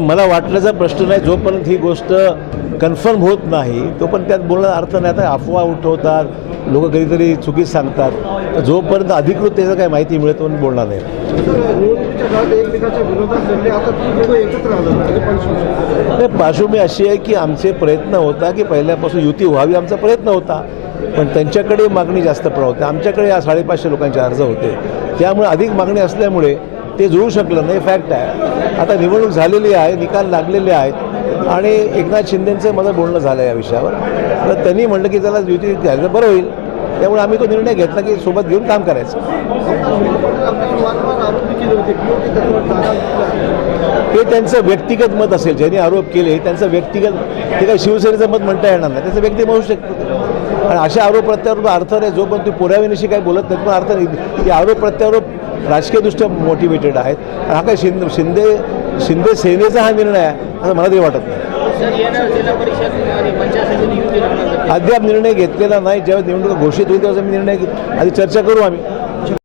मला वाटल्याचा प्रश्न नाही जोपर्यंत ही गोष्ट कन्फर्म होत नाही तोपर्यंत त्यात बोलण्याचा अर्थ नाही. आता अफवा उठवतात लोक कधीतरी चुकीच सांगतात. तर जोपर्यंत अधिकृत त्याचं काही माहिती मिळत म्हणून बोलणार नाही. नाही पार्श्वभूमी अशी आहे की आमचे प्रयत्न होता की पहिल्यापासून युती व्हावी आमचा प्रयत्न होता. पण त्यांच्याकडे मागणी जास्त प्रमाणात होती. आमच्याकडे या साडेपाचशे लोकांचे अर्ज होते. त्यामुळे अधिक मागणी असल्यामुळे ते जुळू शकलं नाही. फॅक्ट आहे. आता निवडणूक झालेली आहे निकाल लागलेले आहेत. आणि एकनाथ शिंदेचं माझं बोलणं झालं या विषयावर. तर त्यांनी म्हटलं की त्याला युती घ्यायला बरं होईल. त्यामुळे आम्ही तो निर्णय घेतला की सोबत घेऊन काम करायचं. हे त्यांचं व्यक्तिगत मत असेल ज्यांनी आरोप केले त्यांचं व्यक्तिगत ते काही शिवसेनेचं मत म्हणता येणार नाही. त्याचं व्यक्ती म्हणू शकतं. आणि अशा आरोप प्रत्यारोप अर्थ नाही. जो पण ते पुराव्यानिशी काही बोलत नाहीत पण अर्थ नाही. ते आरोप प्रत्यारोप राजकीयदृष्ट्या मोटिवेटेड आहेत. आणि हा काय शिंदे शिंदे शिंदे सेनेचा हा निर्णय आहे असं मला तरी वाटत नाही. अद्याप निर्णय घेतलेला नाही. ज्यावेळेस निवडणूक घोषित होईल त्यावेळेस आम्ही निर्णय आधी चर्चा करू आम्ही.